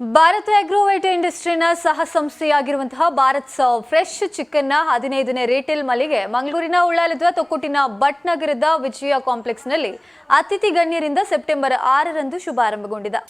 ಭಾರತ ಅಗ್ರೋವೇಟ್ ಇಂಡಸ್ಟ್ರಿನ ಸಹ ಸಂಸ್ಥೆಯಾಗಿರುವಂತಹ ಭಾರತ್ ಫ್ರೆಶ್ ಚಿಕನ್ನ ಹದಿನೈದನೇ ರಿಟೇಲ್ ಮಳಿಗೆ ಮಂಗಳೂರಿನ ಉಳ್ಳಾಲದ ತೊಕ್ಕೊಟ್ಟಿನ ಭಟ್ನಗರದ ವಿಜಯ ಕಾಂಪ್ಲೆಕ್ಸ್ನಲ್ಲಿ ಅತಿಥಿ ಗಣ್ಯರಿಂದ ಸೆಪ್ಟೆಂಬರ್ ಆರರಂದು ಶುಭಾರಂಭಗೊಂಡಿದೆ.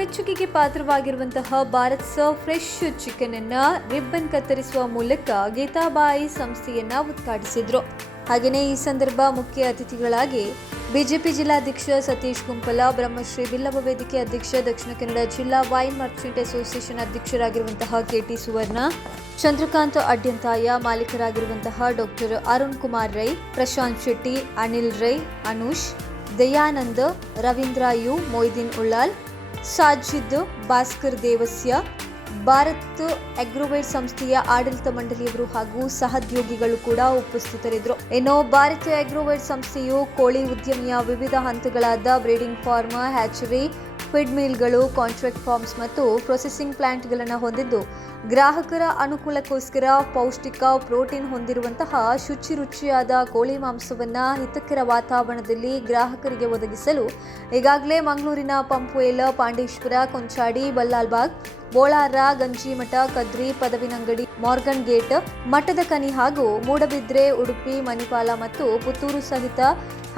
ಮೆಚ್ಚುಗೆಗೆ ಪಾತ್ರವಾಗಿರುವಂತಹ ಭಾರತ್ ಸ ಫ್ರೆಶ್ ಚಿಕನ್ ಅನ್ನ ರಿಬ್ಬನ್ ಕತ್ತರಿಸುವ ಮೂಲಕ ಗೀತಾಬಾಯಿ ಸಂಸ್ಥೆಯನ್ನ ಉದ್ಘಾಟಿಸಿದ್ರು. ಹಾಗೆಯೇ ಈ ಸಂದರ್ಭ ಮುಖ್ಯ ಅತಿಥಿಗಳಾಗಿ ಬಿಜೆಪಿ ಜಿಲ್ಲಾಧ್ಯಕ್ಷ ಸತೀಶ್ ಕುಂಪಲ ಬ್ರಹ್ಮಶ್ರೀ ಬಿಲ್ಲವ ವೇದಿಕೆ ಅಧ್ಯಕ್ಷ, ದಕ್ಷಿಣ ಕನ್ನಡ ಜಿಲ್ಲಾ ವೈನ್ ಮರ್ಚೆಂಟ್ ಅಸೋಸಿಯೇಷನ್ ಅಧ್ಯಕ್ಷರಾಗಿರುವಂತಹ ಕೆಟಿ ಸುವರ್ಣ, ಚಂದ್ರಕಾಂತ್ ಅಡ್ಯಂತಾಯ ಮಾಲೀಕರಾಗಿರುವಂತಹ ಡಾಕ್ಟರ್ ಅರುಣ್ ಕುಮಾರ್ ರೈ, ಪ್ರಶಾಂತ್ ಶೆಟ್ಟಿ, ಅನಿಲ್ ರೈ, ಅನುಷ್, ದಯಾನಂದ್, ರವೀಂದ್ರ ಯು, ಮೊಯ್ದೀನ್ ಉಳ್ಳಾಲ್ ಸಾಜಿದ್ ಭಾಸ್ಕರ್ ದೇವಸ್ಯ, ಭಾರತ್ ಅಗ್ರೋವೇಟ್ ಸಂಸ್ಥೆಯ ಆಡಳಿತ ಮಂಡಳಿಯವರು ಹಾಗೂ ಸಹೋದ್ಯೋಗಿಗಳು ಕೂಡ ಉಪಸ್ಥಿತರಿದ್ದರು. ಇನ್ನು ಭಾರತೀಯ ಅಗ್ರೋವೇಟ್ ಸಂಸ್ಥೆಯು ಕೋಳಿ ಉದ್ಯಮಿಯ ವಿವಿಧ ಹಂತಗಳಾದ ಬ್ರೀಡಿಂಗ್ ಫಾರ್ಮ್ ಹ್ಯಾಚರಿ ಫಿಡ್ ಮಿಲ್ಗಳು, ಕಾಂಟ್ರಾಕ್ಟ್ ಫಾರ್ಮ್ಸ್ ಮತ್ತು ಪ್ರೊಸೆಸಿಂಗ್ ಪ್ಲಾಂಟ್ಗಳನ್ನು ಹೊಂದಿದ್ದು, ಗ್ರಾಹಕರ ಅನುಕೂಲಕ್ಕೋಸ್ಕರ ಪೌಷ್ಟಿಕ ಪ್ರೋಟೀನ್ ಹೊಂದಿರುವಂತಹ ಶುಚಿ ರುಚಿಯಾದ ಕೋಳಿ ಮಾಂಸವನ್ನು ಹಿತಕರ ವಾತಾವರಣದಲ್ಲಿ ಗ್ರಾಹಕರಿಗೆ ಒದಗಿಸಲು ಈಗಾಗಲೇ ಮಂಗಳೂರಿನ ಪಂಪುವೇಲ ಪಾಂಡೇಶ್ವರ, ಕೊಂಚಾಡಿ, ಬಲ್ಲಾಲ್ಬಾಗ್, ಬೋಳಾರ, ಗಂಜಿಮಠ, ಕದ್ರಿ, ಪದವಿನಂಗಡಿ, ಮಾರ್ಗನ್ ಗೇಟ್, ಮಠದ ಕನಿ ಹಾಗೂ ಮೂಡಬಿದ್ರೆ, ಉಡುಪಿ, ಮಣಿಪಾಲ ಮತ್ತು ಪುತ್ತೂರು ಸಹಿತ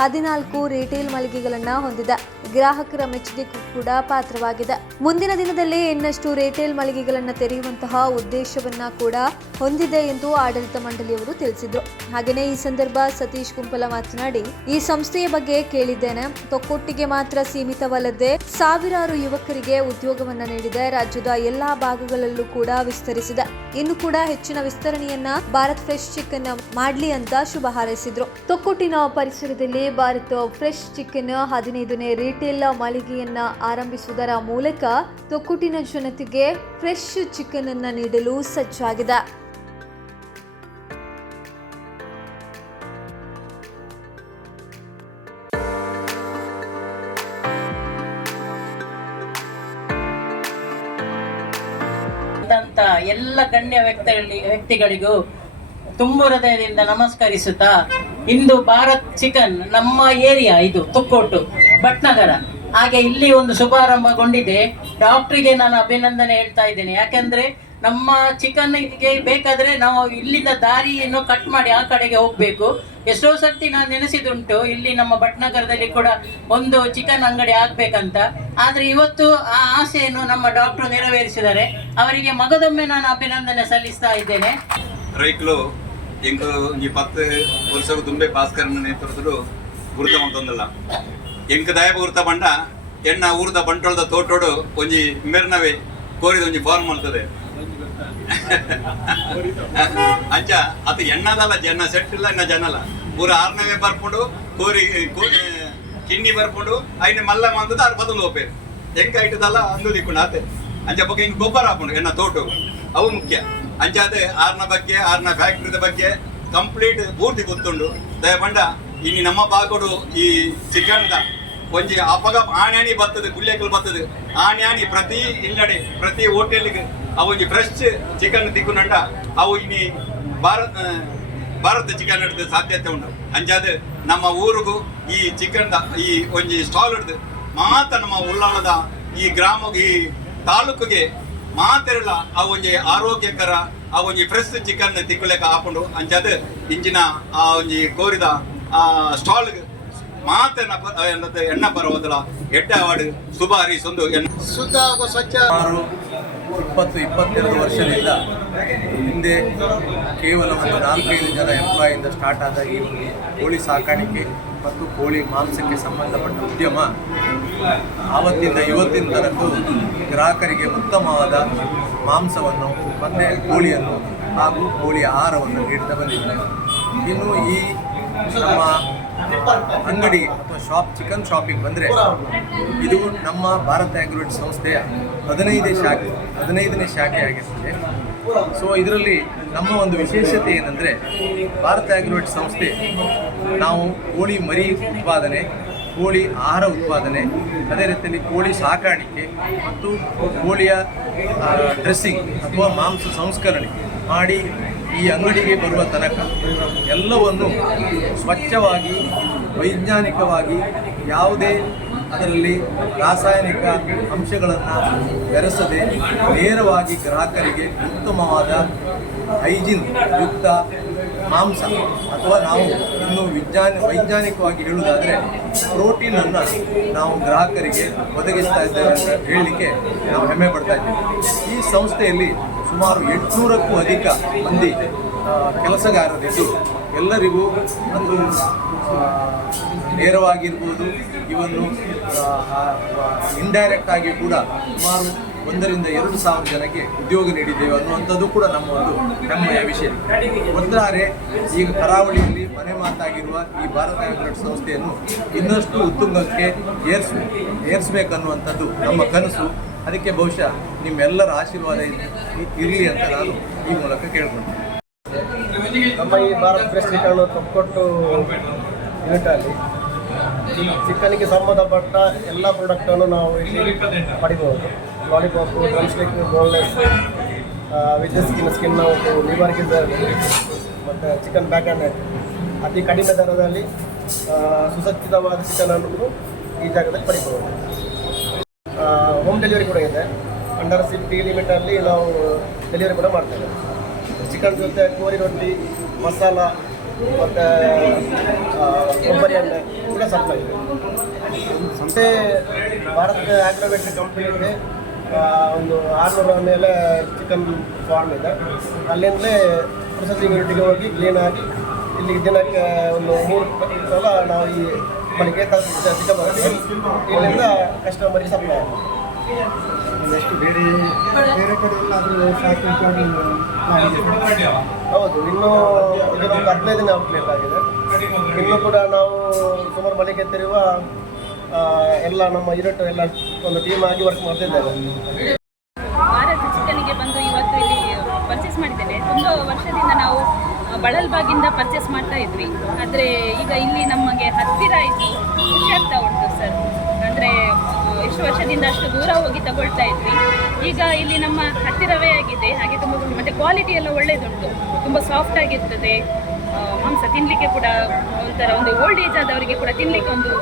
ಹದಿನಾಲ್ಕು ರಿಟೇಲ್ ಮಳಿಗೆಗಳನ್ನ ಹೊಂದಿದೆ. ಗ್ರಾಹಕರ ಮೆಚ್ಚುಗೆಗೂ ಕೂಡ ಪಾತ್ರವಾಗಿದೆ. ಮುಂದಿನ ದಿನದಲ್ಲಿ ಇನ್ನಷ್ಟು ರಿಟೇಲ್ ಮಳಿಗೆಗಳನ್ನು ತೆರೆಯುವಂತಹ ಉದ್ದೇಶವನ್ನ ಕೂಡ ಹೊಂದಿದೆ ಎಂದು ಆಡಳಿತ ಮಂಡಳಿಯವರು ತಿಳಿಸಿದ್ರು ಹಾಗೆಯೇ ಈ ಸಂದರ್ಭ ಸತೀಶ್ ಕುಂಪಲ ಮಾತನಾಡಿ, ಈ ಸಂಸ್ಥೆಯ ಬಗ್ಗೆ ಕೇಳಿದ್ದೇನೆ. ತೊಕ್ಕೊಟ್ಟಿಗೆ ಮಾತ್ರ ಸೀಮಿತವಲ್ಲದೆ ಸಾವಿರಾರು ಯುವಕರಿಗೆ ಉದ್ಯೋಗವನ್ನ ನೀಡಿದೆ. ರಾಜ್ಯದ ಎಲ್ಲಾ ಭಾಗಗಳಲ್ಲೂ ಕೂಡ ವಿಸ್ತರಿಸಿದೆ. ಇನ್ನು ಕೂಡ ಹೆಚ್ಚಿನ ವಿಸ್ತರಣೆಯನ್ನ ಭಾರತ್ ಫ್ರೆಶ್ ಚಿಕನ್ ಮಾಡ್ಲಿ ಅಂತ ಶುಭ ಹಾರೈಸಿದ್ರು. ತೊಕ್ಕೊಟ್ಟಿನ ಪರಿಸರದಲ್ಲಿ ಭಾರತ್ ಫ್ರೆಶ್ ಚಿಕನ್ ಹದಿನೈದನೇ ರಿಟೇಲ್ ಮಳಿಗೆಯನ್ನ ಆರಂಭಿಸುವುದರ ಮೂಲಕ ತೊಕ್ಕುಟಿನ ಜನತೆಗೆ ಫ್ರೆಶ್ ಚಿಕನ್ ಅನ್ನ ನೀಡಲು ಸಜ್ಜಾಗಿದೆ. ಎಲ್ಲ ಗಣ್ಯ ವ್ಯಕ್ತಿಗಳಿ ವ್ಯಕ್ತಿಗಳಿಗೂ ತುಂಬು ಹೃದಯದಿಂದ ನಮಸ್ಕರಿಸುತ್ತಾ ಇಂದು ಭಾರತ್ ಚಿಕನ್ ನಮ್ಮ ಏರಿಯಾ ಇದು ತುಕ್ಕೋಟು, ಭಟ್ನಗರ. ಹಾಗೆ ಇಲ್ಲಿ ಒಂದು ಶುಭಾರಂಭಗೊಂಡಿದೆ. ಡಾಕ್ಟ್ರಿಗೆ ನಾನು ಅಭಿನಂದನೆ ಹೇಳ್ತಾ ಇದ್ದೇನೆ. ಯಾಕೆಂದ್ರೆ ನಮ್ಮ ಚಿಕನ್ಗೆ ಬೇಕಾದ್ರೆ ನಾವು ಇಲ್ಲಿಂದ ದಾರಿಯನ್ನು ಕಟ್ ಮಾಡಿ ಆ ಕಡೆಗೆ ಹೋಗ್ಬೇಕು. ಎಷ್ಟೋ ಸರ್ತಿ ನಾನು ನೆನೆಸಿದುಂಟು ಇಲ್ಲಿ ನಮ್ಮ ಭಟ್ನಗರದಲ್ಲಿ ಕೂಡ ಒಂದು ಚಿಕನ್ ಅಂಗಡಿ ಆಗ್ಬೇಕಂತ. ಆದ್ರೆ ಇವತ್ತು ಆ ಆಸೆಯನ್ನು ನಮ್ಮ ಡಾಕ್ಟರ್ ನೆರವೇರಿಸಿದ್ದಾರೆ. ಅವರಿಗೆ ಮಗದೊಮ್ಮೆ ನಾನು ಅಭಿನಂದನೆ ಸಲ್ಲಿಸ್ತಾ ಇದ್ದೇನೆ. ರೈತರು ಎಂಕು ಈ ಪತ್ತು ವರ್ಷ ತುಂಬೆ ಭಾಸ್ಕರನ ನೇತೃತ್ವದಲ್ಲಿ ಗುರುತ ಮಂತೊಂದಲ್ಲ ಎಂಕ ದಯಪ ಗುರುತ ಬಂಡ, ಎಣ್ಣ ಊರ್ದ ಬಂಟೋಳದ ತೋಟೋಡು ಒಂಜಿ ಮೆರ್ನವೆ ಕೋರಿದ ಒಂಜಿ ಫಾರ್ಮ್ ಮಾಡ್ತದೆ ಅಂಚ ಅದು ಎಣ್ಣದಲ್ಲ ಜನ ಸೆಟ್ ಇಲ್ಲ ಇನ್ನ ಜನಲ್ಲ. ಊರ ಆರ್ನವೆ ಬರ್ಕೊಂಡು, ಕೋರಿ ಕೋರಿ ಕಿನ್ನಿ ಬರ್ಕೊಂಡು, ಐನ ಮಲ್ಲ ಮಂದದ, ಆರು ಬದಲು ಹೋಗ್ಬೇಕು ಹೆಂಗ ಇಟ್ಟದಲ್ಲ ಅಂದು ದಿಕ್ಕೊಂಡು ಆತೆ. ಅಂಚ ಬಗ್ಗೆ ಹಿಂಗ್ ಗೊಬ್ಬರ ಹಾಕೊಂಡು, ಎಣ್ಣ ತೋಟು. ಅವು ಮುಖ್ಯ. ಅಂಚಾದೆ ಆರ್ನ ಬಗ್ಗೆ, ಆರ್ನ ಫ್ಯಾಕ್ಟ್ರಿದ ಬಗ್ಗೆ ಕಂಪ್ಲೀಟ್ ಪೂರ್ತಿ ಗೊತ್ತುಂಡು ದಯಪಂಡ ಇನ್ನು ನಮ್ಮ ಬಾಗೋಡು ಈ ಚಿಕನ್ದ ಒಂಜಿ ಅಪಗ ಆಣ್ಯಾನಿ ಬರ್ತದೆ, ಗುಳ್ಳೆಕಲ್ ಬರ್ತದೆ. ಆಣ್ಯಾನಿ ಪ್ರತಿ ಇಲ್ಲಡೆ, ಪ್ರತಿ ಹೋಟೆಲ್ಗೆ ಅವು ಫ್ರೆಶ್ ಚಿಕನ್ ತಿಕ್ಕುನಂಡ ಅವು ಇನಿ ಭಾರತ ಭಾರತ ಚಿಕನ್ ಹಿಡಿದು ಸಾಧ್ಯತೆ ಉಂಟು. ಅಂಚಾದ ನಮ್ಮ ಊರಿಗೂ ಈ ಚಿಕನ್ ಈ ಒಂಜಿ ಸ್ಟಾಲ್ ಹಿಡಿದು ಮಾತ್ರ ನಮ್ಮ ಉಳ್ಳಾಳದ ಈ ಗ್ರಾಮ ಈ ತಾಲೂಕಿಗೆ ಮಾತೆರಲ ಆ ಒಂಜಿ ಆರೋಗ್ಯಕರ, ಆ ಒಂಜಿ ಫ್ರೆಶ್ ಚಿಕನ್ ತಿಕ್ಕುಲೆಕ ಹಾಕೊಂಡು ಅಂಚಾದ ಇಂಚಿನ ಆ ಒಂಜಿ ಕೋರಿದ ಆ ಸ್ಟಾಲ್ ಮಾತೆನ ಎಣ್ಣ ಪರ್ವತಲ ಎಡ್ಡವಾಡು ಹರಿಸೊಂದು ಎಣ್ಣ. ಶುದ್ಧ ಹಾಗೂ ಸ್ವಚ್ಛ. ಆರು ಇಪ್ಪತ್ತು ಇಪ್ಪತ್ತೆರಡು ವರ್ಷದಿಂದ ಹಿಂದೆ ಕೇವಲ ಒಂದು ನಾಲ್ಕೈದು ಜನ ಎಂಪ್ಲಾಯಿಂದ ಸ್ಟಾರ್ಟ್ ಆದ ಈ ಒಂದು ಕೋಳಿ ಸಾಕಾಣಿಕೆ ಮತ್ತು ಕೋಳಿ ಮಾಂಸಕ್ಕೆ ಸಂಬಂಧಪಟ್ಟ ಉದ್ಯಮ ಆವತ್ತಿಂದ ಇವತ್ತಿನ ತನಕ ಗ್ರಾಹಕರಿಗೆ ಉತ್ತಮವಾದ ಮಾಂಸವನ್ನು ಮತ್ತು ಕೋಳಿಯನ್ನು ಹಾಗೂ ಕೋಳಿಯ ಆಹಾರವನ್ನು ನೀಡ್ತಾ ಬಂದಿದ್ದಾರೆ. ಇನ್ನು ಈ ನಮ್ಮ ಅಂಗಡಿ ಅಥವಾ ಶಾಪ್ ಚಿಕನ್ ಶಾಪಿಗೆ ಬಂದರೆ ಇದು ನಮ್ಮ ಭಾರತ ಆಗ್ರೋಟ್ ಸಂಸ್ಥೆಯ ಹದಿನೈದೇ ಶಾಖೆ, ಹದಿನೈದನೇ ಶಾಖೆ ಆಗಿರ್ತದೆ. ಸೊ ಇದರಲ್ಲಿ ನಮ್ಮ ಒಂದು ವಿಶೇಷತೆ ಏನಂದರೆ ಭಾರತ ಆಗ್ರೋಟ್ ಸಂಸ್ಥೆ ನಾವು ಕೋಳಿ ಮರಿ ಉತ್ಪಾದನೆ, ಕೋಳಿ ಆಹಾರ ಉತ್ಪಾದನೆ, ಅದೇ ರೀತಿಯಲ್ಲಿ ಕೋಳಿ ಸಾಕಾಣಿಕೆ ಮತ್ತು ಕೋಳಿಯ ಡ್ರೆಸ್ಸಿಂಗ್ ಅಥವಾ ಮಾಂಸ ಸಂಸ್ಕರಣೆ ಮಾಡಿ ಈ ಅಂಗಡಿಗೆ ಬರುವ ತನಕ ಎಲ್ಲವನ್ನು ಸ್ವಚ್ಛವಾಗಿ, ವೈಜ್ಞಾನಿಕವಾಗಿ ಯಾವುದೇ ಅದರಲ್ಲಿ ರಾಸಾಯನಿಕ ಅಂಶಗಳನ್ನು ಬೆರೆಸದೆ ನೇರವಾಗಿ ಗ್ರಾಹಕರಿಗೆ ಉತ್ತಮವಾದ ಹೈಜಿನ್ ಯುಕ್ತ ಮಾಂಸ ಅಥವಾ ನಾವು ಇನ್ನು ವಿಜ್ಞಾನ ವೈಜ್ಞಾನಿಕವಾಗಿ ಹೇಳುವುದಾದರೆ ಪ್ರೋಟೀನನ್ನು ನಾವು ಗ್ರಾಹಕರಿಗೆ ಒದಗಿಸ್ತಾ ಇದ್ದೇವೆ ಅಂತ ಹೇಳಲಿಕ್ಕೆ ನಾವು ಹೆಮ್ಮೆ ಪಡ್ತಾ ಇದ್ದೇವೆ. ಈ ಸಂಸ್ಥೆಯಲ್ಲಿ ಸುಮಾರು ಎಂಟುನೂರಕ್ಕೂ ಅಧಿಕ ಮಂದಿ ಕೆಲಸಗಾರರಿದ್ದು ಎಲ್ಲರಿಗೂ ಒಂದು ನೇರವಾಗಿರ್ಬೋದು ಇವನ್ನು ಇಂಡೈರೆಕ್ಟ್ ಆಗಿ ಕೂಡ ಸುಮಾರು ಒಂದರಿಂದ ಎರಡು ಸಾವಿರ ಜನಕ್ಕೆ ಉದ್ಯೋಗ ನೀಡಿದ್ದೇವೆ ಅನ್ನುವಂಥದ್ದು ಕೂಡ ನಮ್ಮ ಒಂದು ಹೆಮ್ಮೆಯ ವಿಷಯ. ಒಟ್ಟಾರೆ ಈಗ ಕರಾವಳಿಯಲ್ಲಿ ಮನೆ ಮಾತಾಗಿರುವ ಈ ಭಾರತ ಅಗ್ರಟ್ ಸಂಸ್ಥೆಯನ್ನು ಇನ್ನಷ್ಟು ಉತ್ತುಂಗಕ್ಕೆ ಏರಿಸಬೇಕು ಏರಿಸಬೇಕನ್ನುವಂಥದ್ದು ನಮ್ಮ ಕನಸು. ಅದಕ್ಕೆ ಬಹುಶಃ ನಿಮ್ಮೆಲ್ಲರ ಆಶೀರ್ವಾದ ಇರಲಿ ಅಂತ ನಾನು ಈ ಮೂಲಕ ಕೇಳ್ಕೊಂಡೆ ನಮ್ಮ ಈ ಭಾರತ ಪ್ರೆಸ್ ಚಿಕನ್ ತೊಕ್ಕೊಟ್ಟು ಯೂನಿಟಲ್ಲಿ ಚಿಕನ್ಗೆ ಸಂಬಂಧಪಟ್ಟ ಎಲ್ಲ ಪ್ರಾಡಕ್ಟನ್ನು ನಾವು ಇಲ್ಲಿ ಪಡಿಬೋದು. Lollipop drumstick boneless with skin skin ಒಂದು ಲಿವರ್ ಗಿಸರ್ ಮತ್ತು ಚಿಕನ್ ಬ್ಯಾಕ್ ಅತಿ ಕಡಿಮೆ ದರದಲ್ಲಿ ಸುಸಜ್ಜಿತವಾದ ಚಿಕನ್ ಚಿಕನನ್ನು ಈ ಜಾಗದಲ್ಲಿ ಪಡಿಬೋದು. ಹೋಮ್ ಡೆಲಿವರಿ ಕೂಡ ಇದೆ. ಅಂಡರ್ ಸಿಫ್ಟಿ ಲಿಮಿಟಲ್ಲಿ ನಾವು ಡೆಲಿವರಿ ಕೂಡ ಮಾಡ್ತೇವೆ. ಚಿಕನ್ ಜೊತೆ ಕೋರಿ ರೊಟ್ಟಿ, ಮಸಾಲ, ಮತ್ತು ಕೊಬ್ಬರಿ ಎಣ್ಣೆ ಕೂಡ ಸಪ್ಲೈ ಇದೆ. ಸಂತೆ ಭಾರತ ಆಗ್ರೋವೆಟ್ ಕಂಪ್ನಿಗೆ ಒಂದು ಆರುನೂರ ಮೇಲೆ ಚಿಕನ್ ಫಾರ್ಮ್ ಇದೆ. ಅಲ್ಲಿಂದಲೇ ಪ್ರೊಸೆಸಿಂಗ್ ಯೂನಿಟಿಗೆ ಹೋಗಿ ಕ್ಲೀನಾಗಿ ಇಲ್ಲಿ ದಿನಕ್ಕೆ ಒಂದು ಮೂರು ಸಲ ನಾವು ಈ ಮನೆಗೆ ತಲುಪಿಸ್ತೇವೆ ಚಿಕನ್ ಬರುತ್ತೆ ಇಲ್ಲಿಂದ ಕಸ್ಟಮರಿಗೆ ಸಪ್ಲೈ ಆಗುತ್ತೆ. ಬೇರೆ ಬೇರೆ ಕಡೆ ಹೌದು ಇನ್ನೂ ಇದು ನಮ್ಗೆ ಹದಿನೈದು ದಿನ ಆಗಿದೆ. ಇನ್ನೂ ಕೂಡ ನಾವು ಸುಮಾರು ಮನೆಗೆ ತೆರೆಯುವ ಎಲ್ಲ ನಮ್ಮ ಯೂನಿಟ್ ಎಲ್ಲ ಒಂದು ಟೀಮ್ ಆಗಿ ವರ್ಕ್ ಭಾರತ ಚಿಕನ್ಗೆ ಬಂದು ಇವತ್ತು ಇಲ್ಲಿ ಪರ್ಚೇಸ್ ತುಂಬ ವರ್ಷದಿಂದ ನಾವು ಬಳಲ್ಬಾಗಿಂದ ಪರ್ಚೇಸ್ ಮಾಡ್ತಾ ಇದ್ವಿ. ಆದರೆ ಈಗ ಇಲ್ಲಿ ನಮಗೆ ಹತ್ತಿರ ಇದ್ದು ಖುಷಿ ಆಗ್ತಾ ಉಂಟು ಸರ್. ಅಂದರೆ ಎಷ್ಟು ವರ್ಷದಿಂದ ಅಷ್ಟು ದೂರ ಹೋಗಿ ತಗೊಳ್ತಾ ಇದ್ವಿ. ಈಗ ಇಲ್ಲಿ ನಮ್ಮ ಹತ್ತಿರವೇ ಆಗಿದೆ. ಹಾಗೆ ತುಂಬ ಮತ್ತು ಕ್ವಾಲಿಟಿ ಎಲ್ಲ ಒಳ್ಳೆಯದುಂಟು ತುಂಬ ಸಾಫ್ಟ್ ಆಗಿರ್ತದೆ. ಮಾಂಸ ತಿನ್ನಲಿಕ್ಕೆ ಕೂಡ ಒಂಥರ ಒಂದು ಓಲ್ಡ್ ಏಜ್ ಆದವರಿಗೆ ಕೂಡ ತಿನ್ನಲಿಕ್ಕೆ ಒಂದು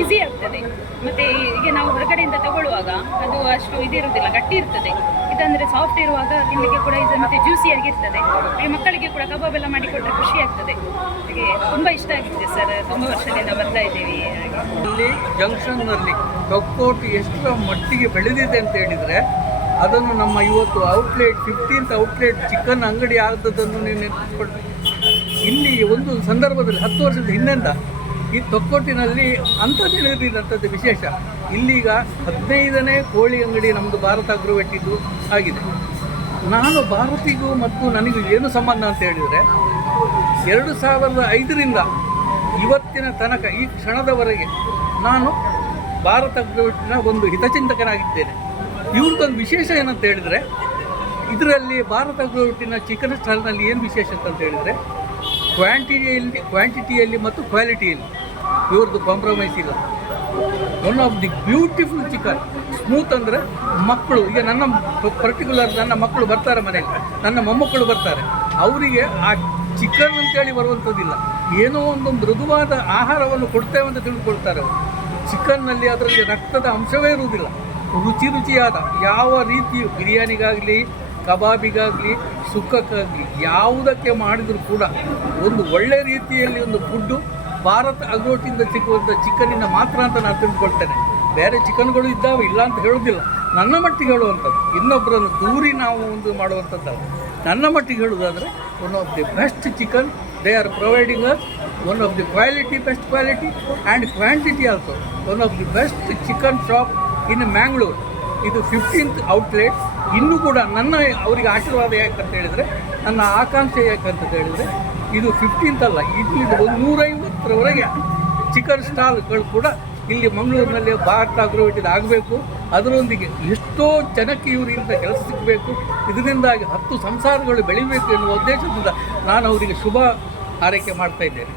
ಈಸಿ ಆಗ್ತದೆ. ಮತ್ತು ಈಗ ನಾವು ಹೊರಗಡೆಯಿಂದ ತಗೊಳ್ಳುವಾಗ ಅದು ಅಷ್ಟು ಇದಿರುವುದಿಲ್ಲ ಗಟ್ಟಿ ಇರ್ತದೆ. ಇದಂದರೆ ಸಾಫ್ಟ್ ಇರುವಾಗ ತಿನ್ನಲಿಕ್ಕೆ ಕೂಡ ಇದು ಮತ್ತು ಜ್ಯೂಸಿ ಆಗಿರ್ತದೆ. ಹಾಗೆ ಮಕ್ಕಳಿಗೆ ಕೂಡ ಕಬಾಬ್ ಎಲ್ಲ ಮಾಡಿಕೊಟ್ರೆ ಖುಷಿ ಆಗ್ತದೆ. ಹಾಗೆ ತುಂಬ ಇಷ್ಟ ಆಗಿದೆ ಸರ್ ತುಂಬ ವರ್ಷದಿಂದ ಬರ್ತಾ ಇದ್ದೀವಿ ಅಲ್ಲಿ ಜಂಕ್ಷನ್ನಲ್ಲಿ ತೊಕ್ಕೋಟು ಎಷ್ಟು ಮಟ್ಟಿಗೆ ಬೆಳೆದಿದೆ ಅಂತ ಹೇಳಿದರೆ ಅದನ್ನು ನಮ್ಮ ಇವತ್ತು ಔಟ್ಲೆಟ್ ಫಿಫ್ಟೀನ್ತ್ ಔಟ್ಲೆಟ್ ಚಿಕನ್ ಅಂಗಡಿ ಆದದನ್ನು ನೀವು ಇಲ್ಲಿ ಒಂದು ಸಂದರ್ಭದಲ್ಲಿ ಹತ್ತು ವರ್ಷದ ಹಿಂದೆಂದ ಈ ತೊಕ್ಕೋಟಿನಲ್ಲಿ ಅಂಥದ್ದೇನಿರಲಿಲ್ಲಂಥದ್ದು ವಿಶೇಷ. ಇಲ್ಲಿಗ ಹದಿನೈದನೇ ಕೋಳಿ ಅಂಗಡಿ ನಮ್ಮದು ಭಾರತ ಅಗ್ರವೆಟ್ಟಿದ್ದು ಆಗಿದೆ. ನಾನು ಭಾರತಿಗೂ ಮತ್ತು ನನಗೂ ಏನು ಸಂಬಂಧ ಅಂತ ಹೇಳಿದರೆ, ಎರಡು ಸಾವಿರದ ಐದರಿಂದ ಇವತ್ತಿನ ತನಕ ಈ ಕ್ಷಣದವರೆಗೆ ನಾನು ಭಾರತ ಅಗ್ರವೆಟ್ಟಿನ ಒಂದು ಹಿತಚಿಂತಕನಾಗಿದ್ದೇನೆ. ಇವ್ರದ್ದೊಂದು ವಿಶೇಷ ಏನಂತ ಹೇಳಿದರೆ, ಇದರಲ್ಲಿ ಭಾರತ ಚಿಕನ್ ಸ್ಟಾಲ್ನಲ್ಲಿ ಏನು ವಿಶೇಷ ಅಂತ ಹೇಳಿದರೆ ಕ್ವಾಂಟಿಟಿಯಲ್ಲಿ ಕ್ವಾಂಟಿಟಿಯಲ್ಲಿ ಮತ್ತು ಕ್ವಾಲಿಟಿಯಲ್ಲಿ ಇವ್ರದ್ದು ಕಾಂಪ್ರಮೈಸ್ ಇಲ್ಲ. One of the beautiful chicken smooth ಅಂದರೆ ಮಕ್ಕಳು, ಈಗ ನನ್ನ ಪರ್ಟಿಕ್ಯುಲರ್ ನನ್ನ ಮಕ್ಕಳು ಬರ್ತಾರೆ ಮನೆಯಲ್ಲಿ, ನನ್ನ ಮೊಮ್ಮಕ್ಕಳು ಬರ್ತಾರೆ, ಅವರಿಗೆ ಆ ಚಿಕನ್ ಅಂತೇಳಿ ಬರುವಂಥದ್ದಿಲ್ಲ ಏನೋ ಒಂದು ಮೃದುವಾದ ಆಹಾರವನ್ನು ಕೊಡ್ತೇವೆ ಅಂತ ತಿಳ್ಕೊಳ್ತಾರೆ ಚಿಕನ್ನಲ್ಲಿ ಅದರಲ್ಲಿ ರಕ್ತದ ಅಂಶವೇ ಇರುವುದಿಲ್ಲ. ರುಚಿ ರುಚಿಯಾದ ಯಾವ ರೀತಿಯು ಬಿರಿಯಾನಿಗಾಗಲಿ, ಕಬಾಬಿಗಾಗಲಿ, ಸುಕ್ಕಕ್ಕಾಗಲಿ ಯಾವುದಕ್ಕೆ ಮಾಡಿದರೂ ಕೂಡ ಒಂದು ಒಳ್ಳೆ ರೀತಿಯಲ್ಲಿ ಒಂದು ಫುಡ್ಡು ಭಾರತ ಅಗ್ರೋಟಿಂದ ಸಿಕ್ಕುವಂಥ ಚಿಕನಿಂದ ಮಾತ್ರ ಅಂತ ನಾನು ತಿಳ್ಕೊಳ್ತೇನೆ. ಬೇರೆ ಚಿಕನ್ಗಳು ಇದ್ದಾವೆ, ಇಲ್ಲ ಅಂತ ಹೇಳೋದಿಲ್ಲ. ನನ್ನ ಮಟ್ಟಿಗೆ ಹೇಳುವಂಥದ್ದು. ಇನ್ನೊಬ್ಬರನ್ನು ದೂರಿ ನಾವು ಒಂದು ಮಾಡುವಂಥದ್ದಲ್ಲ. ನನ್ನ ಮಟ್ಟಿಗೆ ಹೇಳೋದಾದರೆ one of the best chicken they are providing us one of the quality best quality and quantity also one of the best chicken shop in Mangalore. ಇದು ಫಿಫ್ಟೀನ್ತ್ ಔಟ್ಲೆಟ್ ಇನ್ನೂ ಕೂಡ ನನ್ನ ಅವರಿಗೆ ಆಶೀರ್ವಾದ ಯಾಕಂತ ಹೇಳಿದರೆ, ನನ್ನ ಆಕಾಂಕ್ಷೆ ಯಾಕಂತ ಹೇಳಿದರೆ, ಇದು ಫಿಫ್ಟೀನ್ತ್ ಅಲ್ಲ. ಇಲ್ಲಿ ಒಂದು ನೂರೈವತ್ತರವರೆಗೆ ಚಿಕನ್ ಸ್ಟಾಲ್ಗಳು ಕೂಡ ಇಲ್ಲಿ ಮಂಗಳೂರಿನಲ್ಲಿ ಭಾರತ ಅಗ್ರೋವೇಟಿದ್ ಆಗಬೇಕು. ಅದರೊಂದಿಗೆ ಎಷ್ಟೋ ಜನಕ್ಕೆ ಇವರಿಂದ ಕೆಲಸ ಸಿಗಬೇಕು. ಇದರಿಂದಾಗಿ ಹತ್ತು ಸಂಸಾರಗಳು ಬೆಳಿಬೇಕು ಎನ್ನುವ ಉದ್ದೇಶದಿಂದ ನಾನು ಅವರಿಗೆ ಶುಭ ಆರೈಕೆ ಮಾಡ್ತಾ ಇದ್ದೇನೆ.